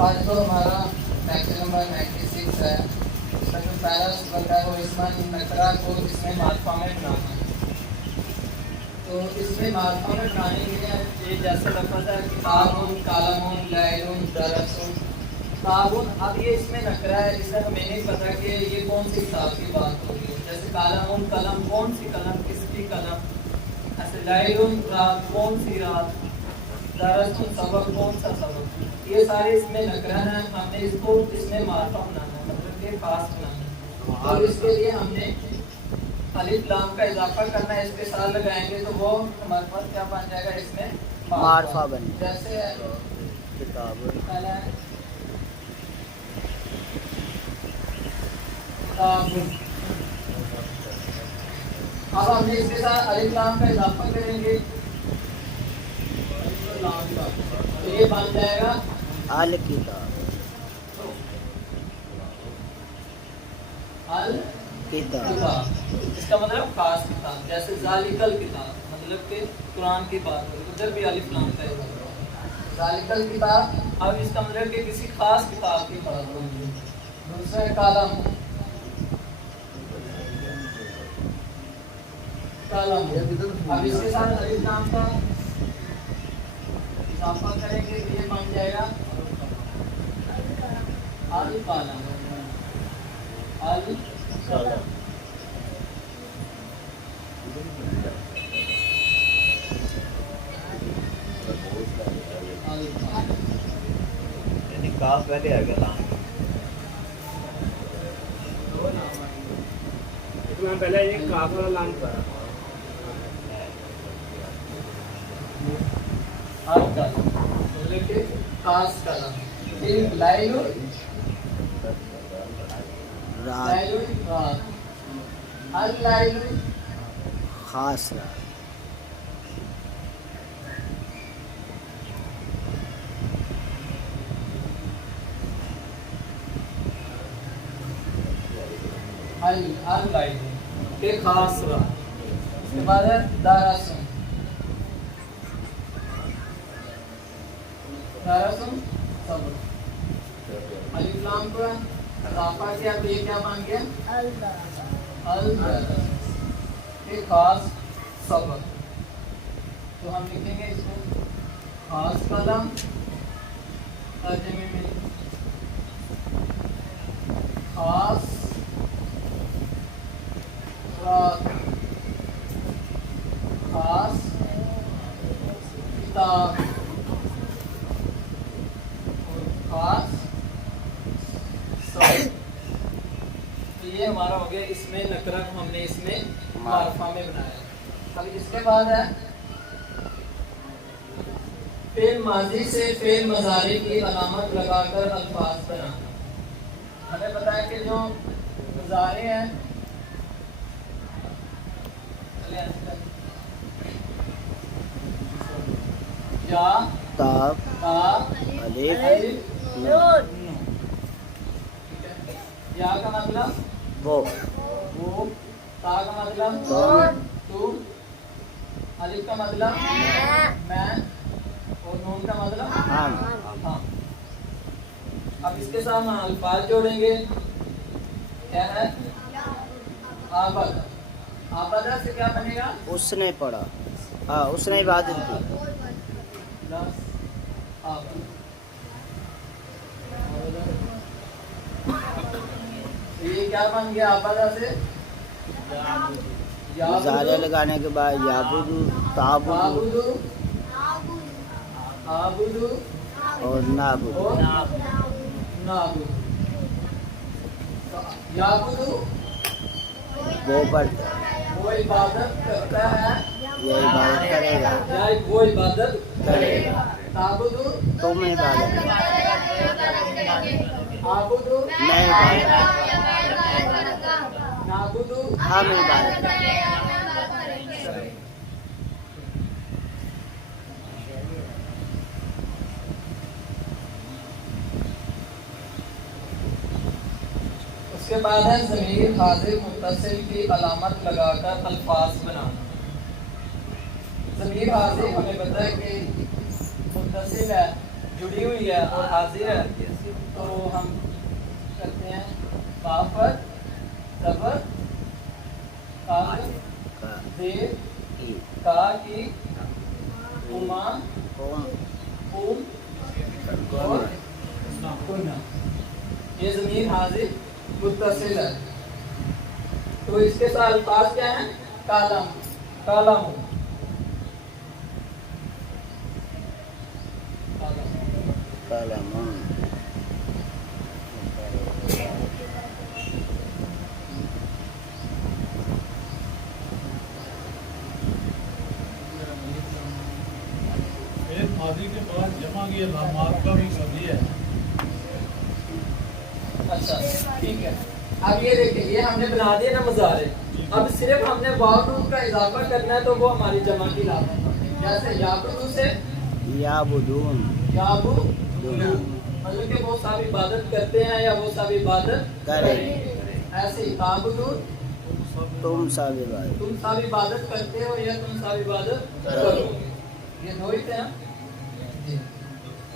آج تو ہمارا لیکچر نمبر 96 ہے. اس کا جو پہلا سبق ہے وہ اسم نکرہ کو اس میں معرفہ میں بنانا ہے. تو اس میں معرفہ میں بنانے کے لیے یہ جیسے لفظ ہے کتاب، قلم، لیل، درس. کتاب، اب یہ اس میں نکرہ ہے جس کا ہمیں نہیں پتا کہ یہ کون سی کتاب کی بات ہوگی. جیسے قلم، قلم کون سی قلم، کس کی قلم. ایسے لیل، رات کون سی رات. درس، سبق کون سا سبق. یہ سارے اس میں نکرہ ہیں. ہم نے اس کو اس میں معرفہ بنانا ہے، مطلب کہ خاص بنانا ہے. اور اس کے لیے ہم نے الف لام کا اضافہ کرنا ہے. اس کے ساتھ لگائیں گے تو وہ ہمارے پاس کیا بن جائے گا، اس میں معرفہ بن جیسے کتاب. پہلا ہے اب ہم نے اس کے ساتھ الف لام کا اضافہ کریں گے تو یہ بن جائے گا الکتاب. کتاب. اس کا مطلب خاص کتاب. جیسے ذالکل کتاب مطلب کہ قرآن کی بات ہوگی، ادھر بھی الف لام کا ذالکل کتاب. اب اس کا مطلب کہ کسی خاص کتاب کی بات ہوگی. دوسرا ہے قلم. اب اس کے ساتھ الف لام کا اضافہ کریں گے تو یہ بن جائے گا القلم. یعنی کاف پہلے آ گیا لام. پہلے یہ کاف والا لام کرا. مطلب کہ خاص قلم. پھر لیل، رات، رات. اللیل خاص رات. اللیل کہ خاص رات. اس کے بعد ہے درسن. درسن سبق. الف لام کو اضافہ کیا تو یہ کیا بن گیا الدرس کہ خاص سبق. تو ہم لکھیں گے اس کو خاص قلم ترجمے میں خاص رات، خاص کتاب اور خاص سبق. تو یہ ہمارا ہو گیا اس میں نکرہ کو ہم نے اس میں معرفہ میں بنایا. اب اس کے بعد ہے فعل ماضی سے فعل مضارع کی علامت لگا کر الفاظ بنانا. ہمیں پتا ہے کہ جو مضارع ہیں یا تاب، تا الف، نون. یا کا مطلب وہ، تا کا مطلب تو، الف کا مطلب میں اور نون کا مطلب ہاں. ہاں. اب اس کے ساتھ ہم الفاظ جوڑیں گے. کیا ہے آبد. آبدہ سے کیا بنے گا اس نے پڑھا. ہاں، اس نے عبادت کی. دس آبد. یہ کیا بن گیا آبدہ سے زیادہ لگانے کے بعد یابدو، تابدو آبدو اور نابدو. اور نابدو. یابدو وہ پڑھتا ہے، وہ عبادت کرتا ہے یہ عبادت کرے گا. یا وہ عبادت کرے گا. تعبدو تم عبادت کرو. عابدو میں عبادت کروں. نعبدو ہم عبادت کریں. اس کے بعد ہے ضمیر حاضر متصل کی علامت لگا کر الفاظ بنانا. ضمیر حاضر ہمیں پتہ ہے کہ متصل ہے، جڑی ہوئی ہے اور حاضر ہے، تو ہم کرتے ہیں کاف پر زبر کاف زیر کا کی کما قوم اور کنا، یہ ضمیر حاضر متصل ہے۔ تو اس کے ساتھ الفاظ کیا ہیں؟ کالم، کالم، قلم ماضی کے بعد جمع کی علامات کا بھی سبھی ہے۔ اچھا ٹھیک ہے، اب یہ دیکھیں یہ ہم نے بنا دیا نا مضارع، اب صرف ہم نے واو نون کا اضافہ کرنا ہے تو وہ ہماری جمع کی علامت ہے۔ جیسے یعبدو سے یعبدون یعبدون، مطلب کہ وہ سب عبادت کرتے ہیں یا وہ سب عبادت کریں، ایسے ہی تعبدون تم سب عبادت تم سب عبادت کرتے ہو یا تم سب عبادت کرو، یہ دو ہی تھے نا جی۔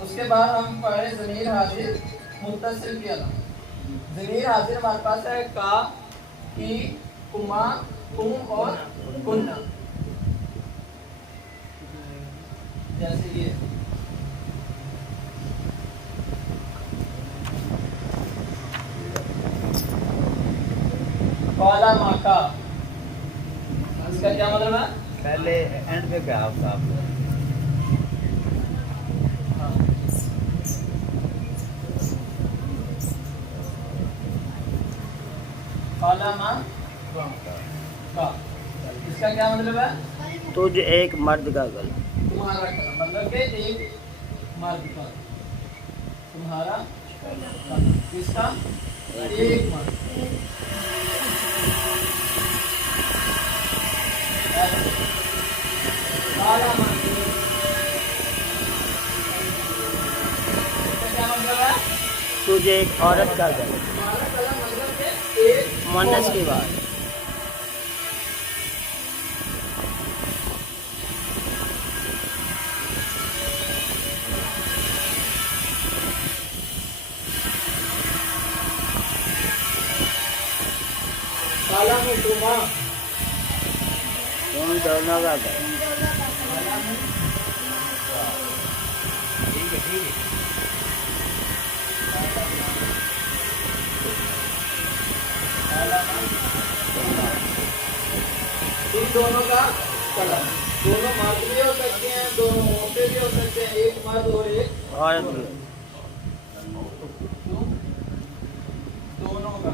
اس کے بعد ہم پڑھے ضمیر حاضر متصل کی علامت۔ ضمیر حاضر ہمارے پاس ہے کا، کی، کما، کم اور کنا، جیسے یہ قالا ماکا، اس کا کیا مطلب ہے؟ پہلے اینڈ پہ کیا آپ صاحب قالا ما کا، اس کا کیا مطلب ہے؟ تجھ ایک مرد کا گل، تمہارا کلام، مطلب کہ ایک مرد کا، تمہارا کلام، کس کا؟ ایک مرد۔ قالا ما، اس کا کیا مطلب ہے؟ تجھ ایک عورت کا گل، تمہارا کلام مطلب کہ ایک مونس کی بات، قالا مکما، تم دونوں کا گل، ٹھیک ہے ٹھیک ہے ان دونوں کا کلام، دونوں مرد بھی ہو سکتے ہیں، دونوں عورتیں بھی ہو سکتے ہیں، ایک مرد اور ایک عورت کی دونوں کا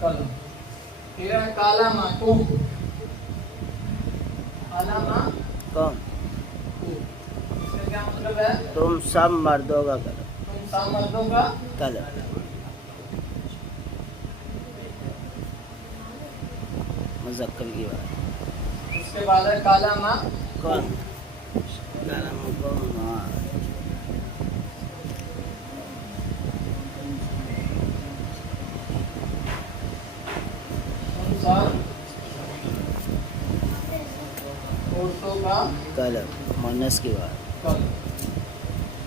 کلام۔ پھر ہے کالا ماکوم، کالا ماکوم، کون، اس کا کیا مطلب ہے؟ تم سب مردوں کا گل، تم سب مردوں کا کلم، مذکر کی بات، اس کے بعد ہے کالا ماں کون، کلم کون، ہاں، تم سب عورتوں کا کلم، مونس کی بات، کلام۔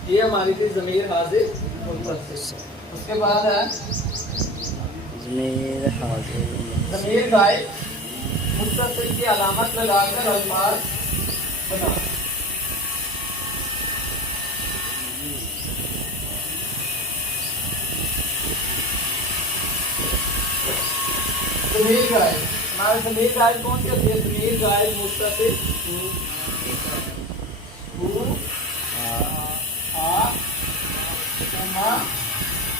یہ ہماری تھی ضمیر حاضر متصل۔ اس کے بعد ہے ضمیر حاضر ضمیر غائب متصل کی علامت لگا کر الفاظ بنا۔ ضمیر غائب، ہمارا ضمیر غائب کون سی ہوتی ہے؟ ضمیر غائب متصل ہو، آ، کما،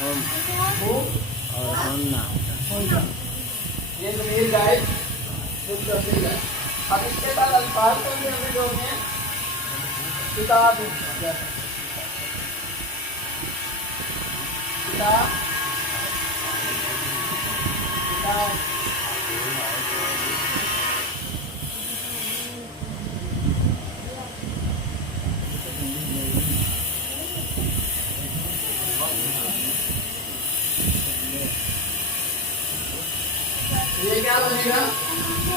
ہم ہو، اور ہمنا، ہونا، یہ ضمیر غائب متصل ہے۔ اب اس کے بعد الفاظ کو بھی ہمیں جوڑنے ہیں۔ کتاب، کتاب، کتاب، یہ کیا بنے گا؟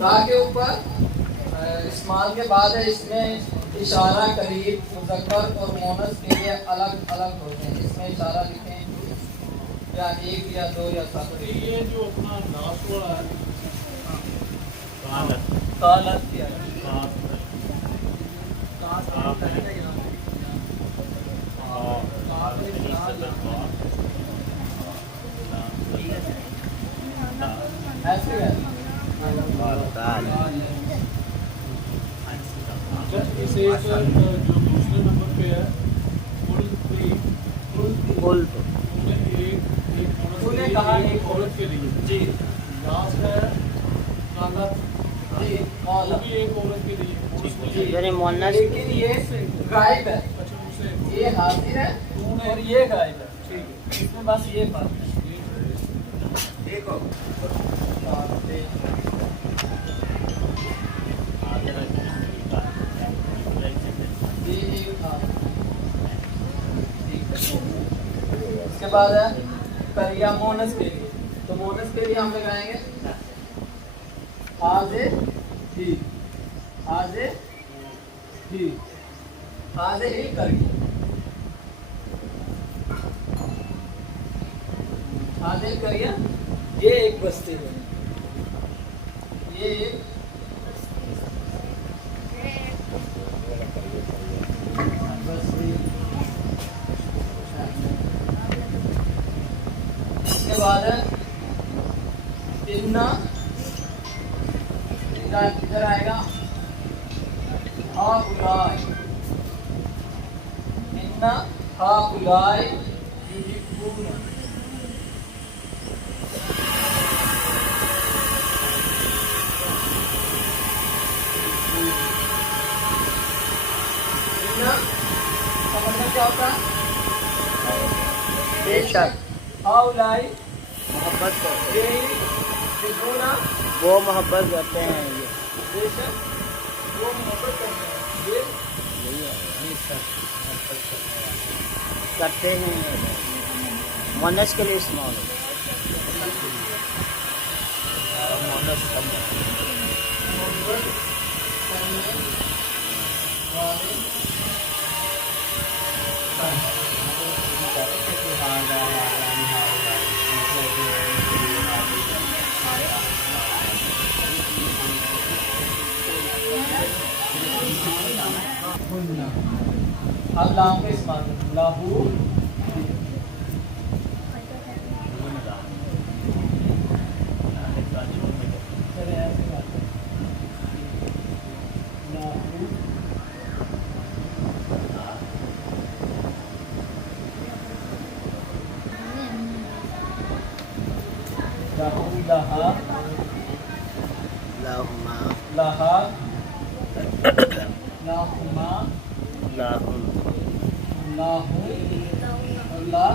کا کے اوپر استعمال کے بعد ہے اس میں اشارہ قریب مذکر اور مونس کے لیے الگ الگ ہوتے ہیں. اس میں اشارہ لکھیں یا ایک یا دو یا سات. یہ جو اپنا ناس والا ہے قالت کیا ہے ایسے ہے. اسے جو دوسرے نمبر پہ ہے قلت تو نے کہا ایک عورت کے لیے جی ناس ہے قالت جی وہ قالت بھی ایک عورت کے لیے جی یعنی مؤنث لیکن یہ غائب ہے. اچھا اسے یہ حاضر ہے اور یہ غائب ہے. ٹھیک ہے اس میں بس یہ فرق ہے. دیکھو اس کے بعد ہے کریا مونس کے لیے. تو مونس کے لیے ہم لگائیں گے حاضر ہی حاضر ہی حاضر ہی کریا حاضر کریا. یہ ایک بستی ہے. یہ ایک بستی. اس کے بعد ہے ادھر آئے گا ہاؤلائے. ہاؤلائے یحبون. سمجھنا کیا ہوتا ہے؟ بے شک ہاؤلائے محبت کرتے یحبون. وہ محبت کرتے ہیں. بے شک وہ محبت کرتے ہیں. یہ کرتے ہیں مؤنث کے لیے استعمال ہوتا محبت کرنے والے اب لام کا استعمال لاہو. لہا لاہما لہا لاہما لاہم لاہو اللہ.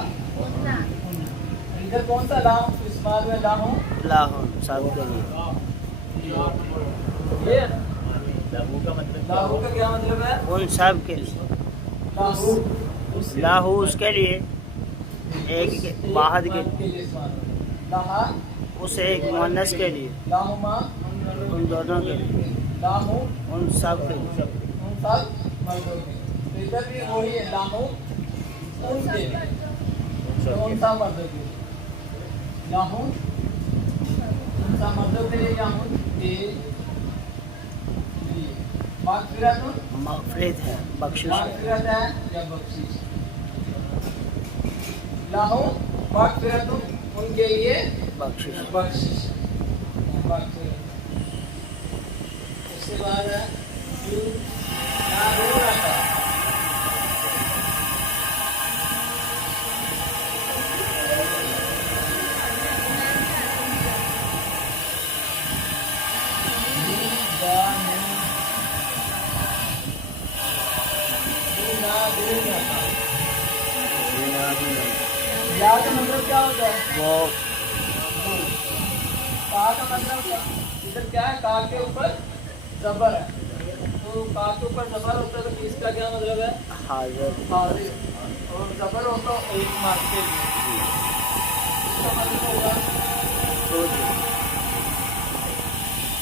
ادھر کون سا لام استعمال ہے؟ لاہو لاہم سب کے لیے. یہ لاہو کا کیا مطلب ہے؟ ان سب کے لیے. لاہو لاہو اس کے لیے ایک واحد کے لیے استعمال ہوتا ہے. لہا اس ایک مؤنث کے لیے لاہما ان دونوں کے لیے لاہو ان سب کے لیے. ان سب مردوں کے. تو ادھر بھی وہی ہے لاہو ان کے لیے. تو ان سب مردوں کے لیے لاہو ان سب مردوں کے لیے لاہو کے لیے. مغفرت مغفرت ہے بخشش ہے. مغفرت ہے یا بخشش. لاہو مغفرت ان کے لیے بخشش بخشش. مغفرت. اس کے بعد ہے یا کا مطلب کیا ہوتا ہے؟ وہ کا کا مطلب کیا؟ ادھر کیا ہے؟ کا کے اوپر زبر ہے. تو کا کے اوپر زبر ہوتا ہے تو اس کا کیا مطلب ہے؟ حاضر. حاضر. اور زبر ہوتا ہے ایک مارک کے لیے. اس کا مطلب ہوگا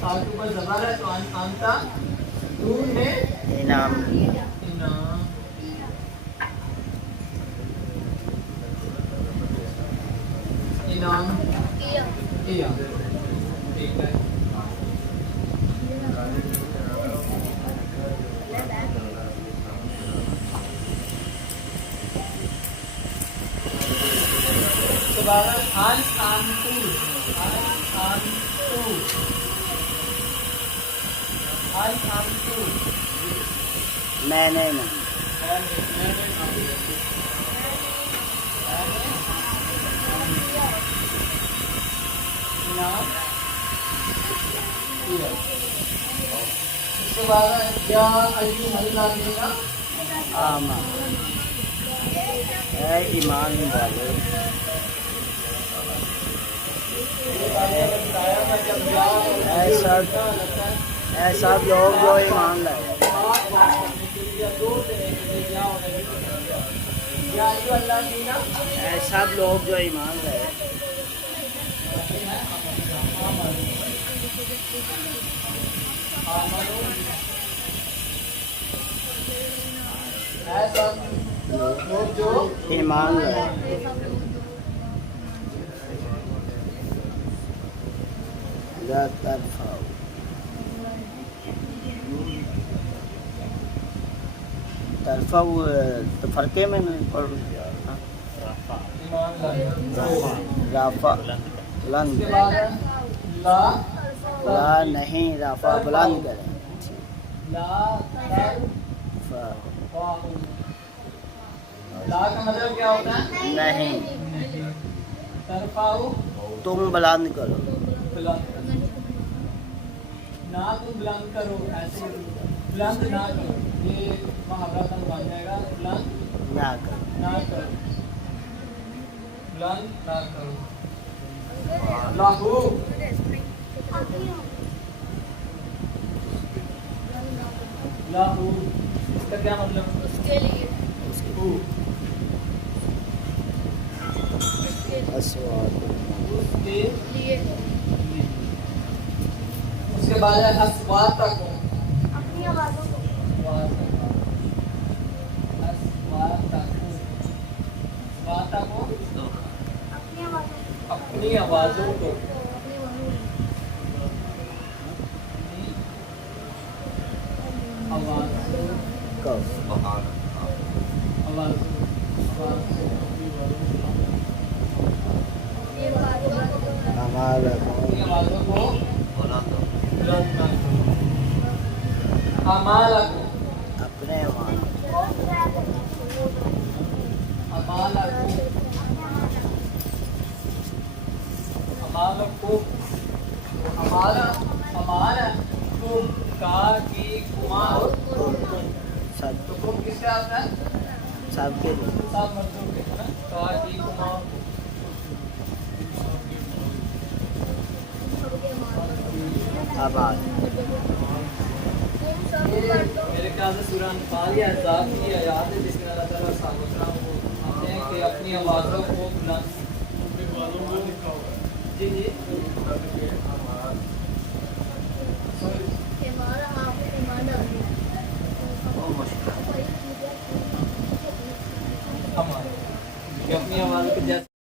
تا کے اوپر زبر ہے تو انتا تو نے انعام انعام انعام کیا ٹھیک ہے میں نے نہیں اس کے بعد کیا علی اللہ دے گا آمن اے ایمان والے اے سب لوگ جو ایمان لائے اے سب لوگ جو ایمان لائے لوگ جو ایمان لائے لا ترفعوا ترفعوا فرقے میں نہیں پڑھ رافع بلند لا نہیں رافع بلند کریں لا کا مطلب کیا ہوتا ہے نہیں ترفعوا تم بلند کرو بلند نہ تم بلند کرو ایسے بلند نہ کرو یہ محاورہ تم بن جائے گا بلند نہ کرو نہ کرو بلند نہ کرو لاہو لاہو اس کا کیا مطلب اس کے لیے اسوات اس کے لیے اس کے بعد ہے اسواتکم اپنی آوازوں کو اپنی آوازوں کو کف ہمارا اپنے ایمان سب کس سے آتا ہے سب کے لیے سب مردوں کے ہے نا کا کی کما آباد میرے خیال سے سورہ انفال یا احزاب کی آیات ہے جس میں اللہ تعالیٰ صحابہ کرام کو کہتے ہیں کہ اپنی آوازوں کو بلند جی جی اپنی آواز کو جیسے